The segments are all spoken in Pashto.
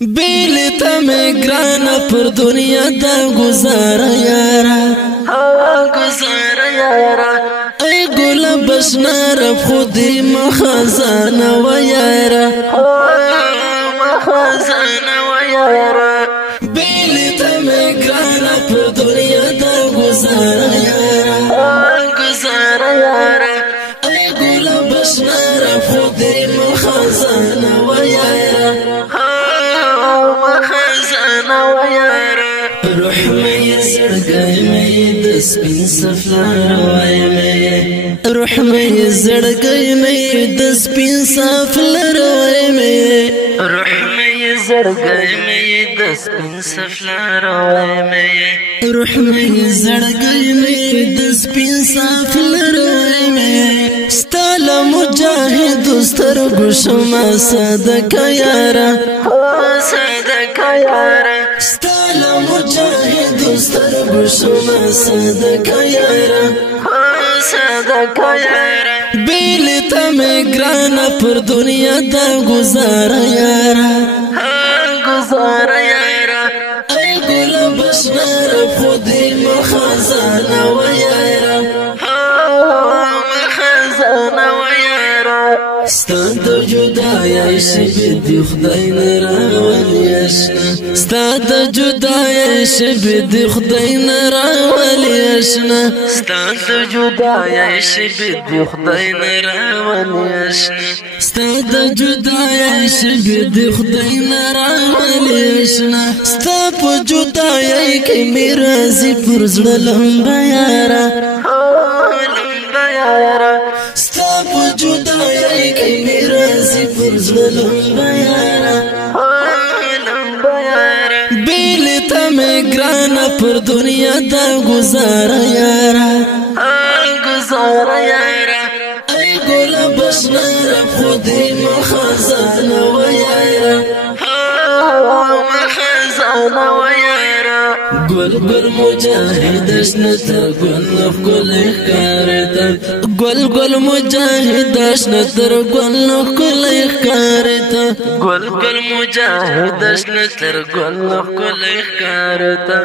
بیلتا میں گرانا پر دنیا دا گزارا یارا گزارا یارا ای گل بشنا رب خودی مخزانا و یارا مخزانا و یارا بیلتا میں گرانا پر دنیا دا گزارا یارا گزارا یارا ای گل بشنا رب خودی مخزانا و یارا روح میں زڑگئے میں دس پین سفلار وائے میں روح میں زڑگئے میں دس پین سفلار وائے میں روح میں زڑگئے میں دس پین سفلار وائے میں روح میں زڑگئے میں دس پین سفلار وائے میں ستالا مجاہد استر گشما صدقہ یارا صدقہ یارا ستالا مجاہد استر گشما صدقہ یارا صدقہ یارا بیلتا میں گرانا پر دنیا دا گزارا یارا گزارا یارا ای گل بشنا رب خودی مخزانا و یارا مخزانا و یارا ستاد جدای شبیدی خدای نراولی اشنا ستاد جدای شبیدی خدای نراولی اشنا ستاد جدای شبیدی خدای نراولی اشنا ستاد جدای شبیدی خدای نراولی اشنا ستاد جدای کی میرازی پرزړه لمبا یارا لمبا یارا ستاد جدای کی میرازی پرزړه لمبا یارا لمبا یارا بیلتا میں گرانا پر دنیا دا گزارا یارا گزارا یارا ای گل بشنا رب خودی مخزانا و یارا مخزانا و یارا گل گل مجاہد اشنتر گل نخکل اخکارتا گل گل مجاہد اشنتر گل نخکل اخکارتا گل گل مجاہد اشنتر گل نخکل اخکارتا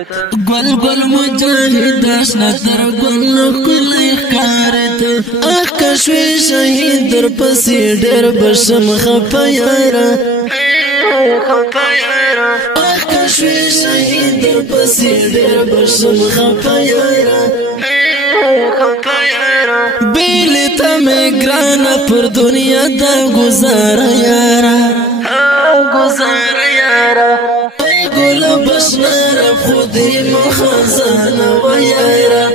گل گل مجاہد اشنتر گل نخکل اخکارتا اخ کشوی شہید در پسی ڈر بشم خپا یارا خپا یارا اخ کشوی شہید در پسی ڈر بشم خپا یارا خپا یارا بیلتا میں گرانا پر دنیا دا گزارا یارا گزارا یارا ای گل بشنا رب خودی مخزانا و یارا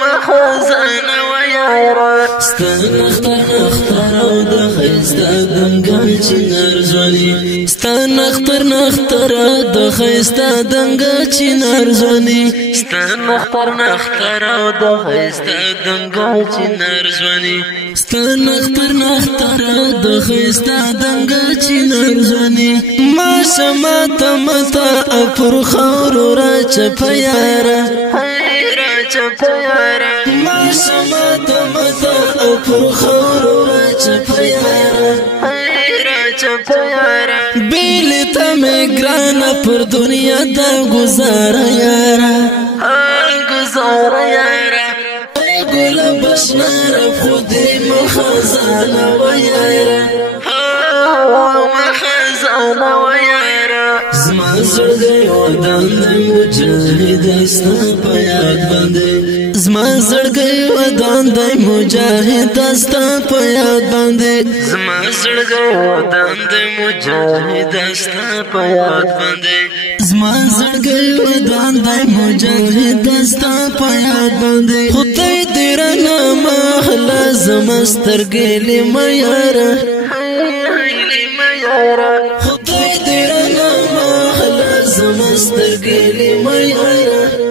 مخزانا و یارا ستان اختر اختر او دا خیستا دنگل چنار زوانی ستان اختر اختر دا خیستا دنگل چنار زوانی ستان اختر اختر او دا خیستا دنگل چنار زوانی ستان اختر اختر دا خیستا دنگل چنار زوانی ما شماتا متا اپر خورو را چپا یارا ما شماتا متا اپر خورو را چپا یارا بیلتا میں گرانا پر دنیا دا گزارا یارا گزارا یارا ای گل بشنا رب خودی مخزانا و یارا مخزانا و یارا زما زړګی ودان دی مجاهد استا په یاد باندې زما زړګی ودان دی مجاهد استا په یاد باندې زما زړګی ودان دی مجاهد استا په یاد باندې زما زړګی ودان دی مجاهد استا په یاد باندې خدای دې رانه مخلا زما سترګې لمه یارا خدای دې رانه مخلا زما سترګې لمه یارا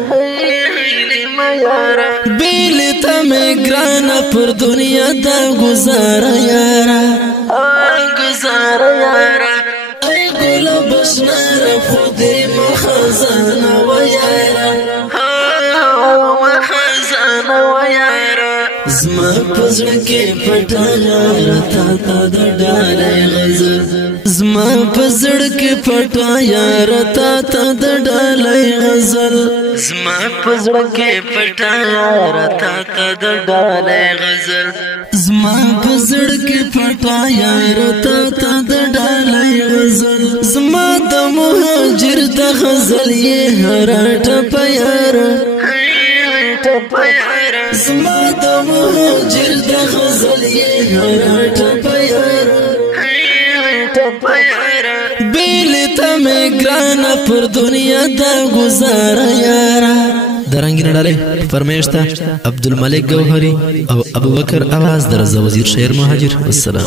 بیلتا میں گرانا پر دنیا دا گزارا یارا گزارا یارا ای گل بشنا رب خودی مخزانا و یارا مخزانا و یارا زما پزړه کې پټا یار تا تا د ډالۍ غزل زما پزړه کې پټا یار تا تا د ډالۍ غزل زما پزړه کې پټا یار تا تا د ډالۍ غزل زما پزړه کې پټا یار تا تا د ډالۍ غزل زما د مهاجر د غزل یې هراټه پیار زما د مهاجر د غزل یې هراټه پیار بیل ته مې ګرانه پر دنیا دا گزاره یاره درنګینه ډالۍ فرمایش ته عبدالملک گوهری او ابوبکر اواز در رضا وزیر شعر مهاجر والسلام